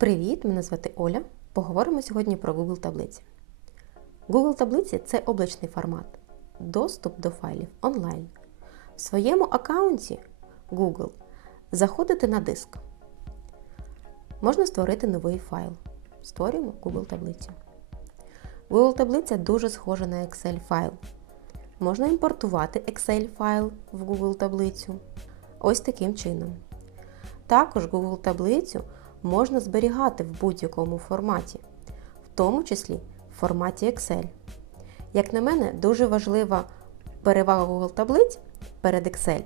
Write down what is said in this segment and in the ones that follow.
Привіт! Мене звати Оля. Поговоримо сьогодні про Google таблиці. Google таблиці це облачний формат, доступ до файлів онлайн. В своєму аккаунті Google заходите на диск. Можна створити новий файл. Створюємо Google таблицю. Google таблиця дуже схожа на Excel файл. Можна імпортувати Excel файл в Google таблицю. Ось таким чином. Також Google таблицю можна зберігати в будь-якому форматі, в тому числі в форматі Excel. Як на мене, дуже важлива перевага Google таблиць перед Excel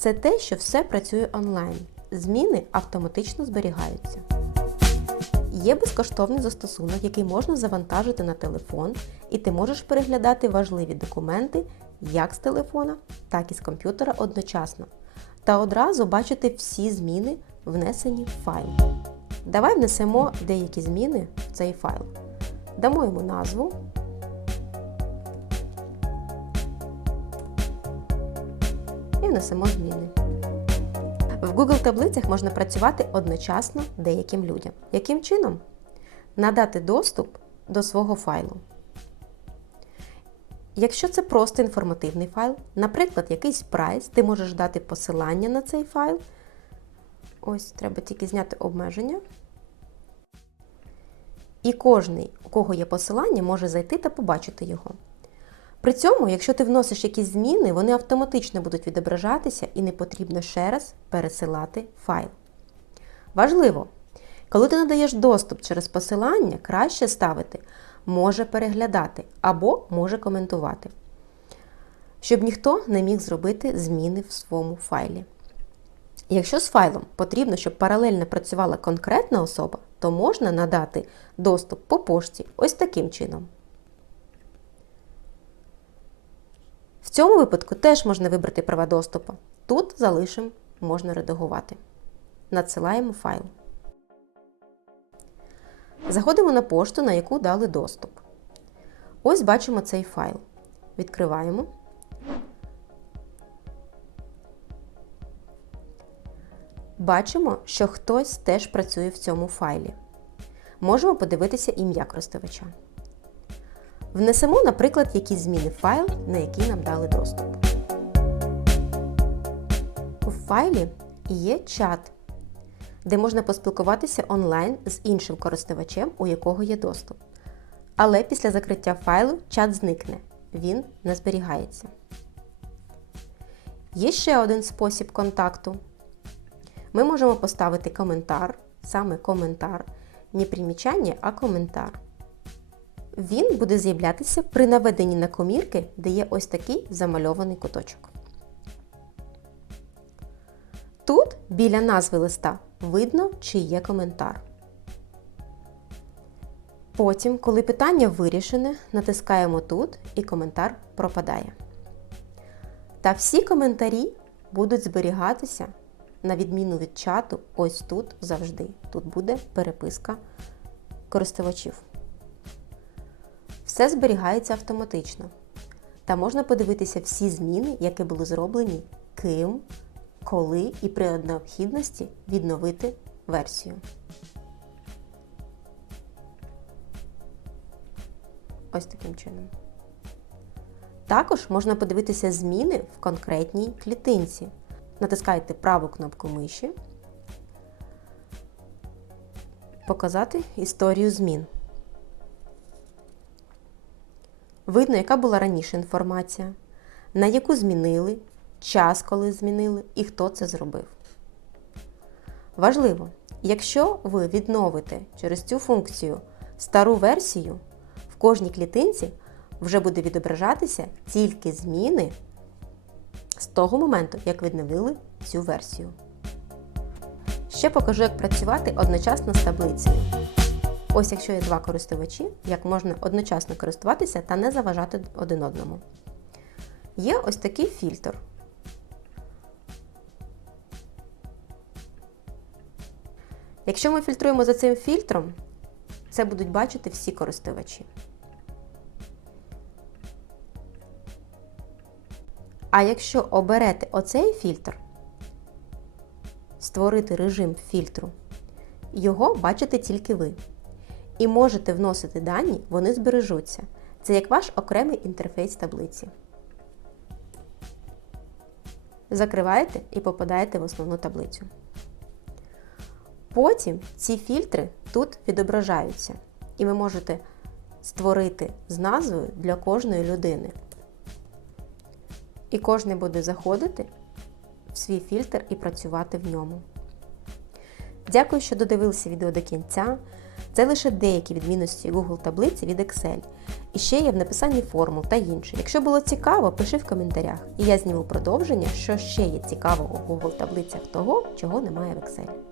це те, що все працює онлайн. Зміни автоматично зберігаються. Є безкоштовний застосунок, який можна завантажити на телефон, і ти можеш переглядати важливі документи як з телефона, так і з комп'ютера одночасно. Та одразу бачити всі зміни, внесені в файл. Давай внесемо деякі зміни в цей файл. Дамо йому назву. І внесемо зміни. В Google таблицях можна працювати одночасно деяким людям. Яким чином? Надати доступ до свого файлу. Якщо це просто інформативний файл, наприклад, якийсь прайс, ти можеш дати посилання на цей файл. Ось, треба тільки зняти обмеження. І кожний, у кого є посилання, може зайти та побачити його. При цьому, якщо ти вносиш якісь зміни, вони автоматично будуть відображатися і не потрібно ще раз пересилати файл. Важливо, коли ти надаєш доступ через посилання, краще ставити може переглядати або може коментувати, щоб ніхто не міг зробити зміни в своєму файлі. Якщо з файлом потрібно, щоб паралельно працювала конкретна особа, то можна надати доступ по пошті ось таким чином. В цьому випадку теж можна вибрати права доступу. Тут залишимо можна редагувати. Надсилаємо файл. Заходимо на пошту, на яку дали доступ. Ось бачимо цей файл. Відкриваємо. Бачимо, що хтось теж працює в цьому файлі. Можемо подивитися ім'я користувача. Внесемо, наприклад, якісь зміни файл, на який нам дали доступ. У файлі є чат, де можна поспілкуватися онлайн з іншим користувачем, у якого є доступ. Але після закриття файлу чат зникне, він не зберігається. Є ще один спосіб контакту. Ми можемо поставити коментар, саме коментар, не примічання, а коментар. Він буде з'являтися при наведенні на комірки, де є ось такий замальований куточок. Тут біля назви листа видно, чи є коментар. Потім, коли питання вирішене, натискаємо тут і коментар пропадає. Та всі коментарі будуть зберігатися, на відміну від чату, ось тут завжди. Тут буде переписка користувачів. Все зберігається автоматично. Та можна подивитися всі зміни, які були зроблені ким, коли і при необхідності відновити версію. Ось таким чином. Також можна подивитися зміни в конкретній клітинці. Натискаєте праву кнопку миші, показати історію змін. Видно, яка була раніше інформація, на яку змінили, час, коли змінили і хто це зробив. Важливо, якщо ви відновите через цю функцію стару версію, в кожній клітинці вже буде відображатися тільки зміни з того моменту, як відновили цю версію. Ще покажу, як працювати одночасно з таблицею. Ось якщо є два користувачі, як можна одночасно користуватися та не заважати один одному. Є ось такий фільтр. Якщо ми фільтруємо за цим фільтром, це будуть бачити всі користувачі. А якщо оберете оцей фільтр, створити режим фільтру Його бачите тільки ви. І можете вносити дані, вони збережуться. Це як ваш окремий інтерфейс таблиці. Закриваєте і попадаєте в основну таблицю. Потім ці фільтри тут відображаються, і ви можете створити з назвою для кожної людини. І кожен буде заходити в свій фільтр і працювати в ньому. Дякую, що додивилися відео до кінця. Це лише деякі відмінності Google таблиці від Excel. І ще є в написанні формул та інше. Якщо було цікаво, пиши в коментарях, і я зніму продовження, що ще є цікавого у Google таблицях того, чого немає в Excel.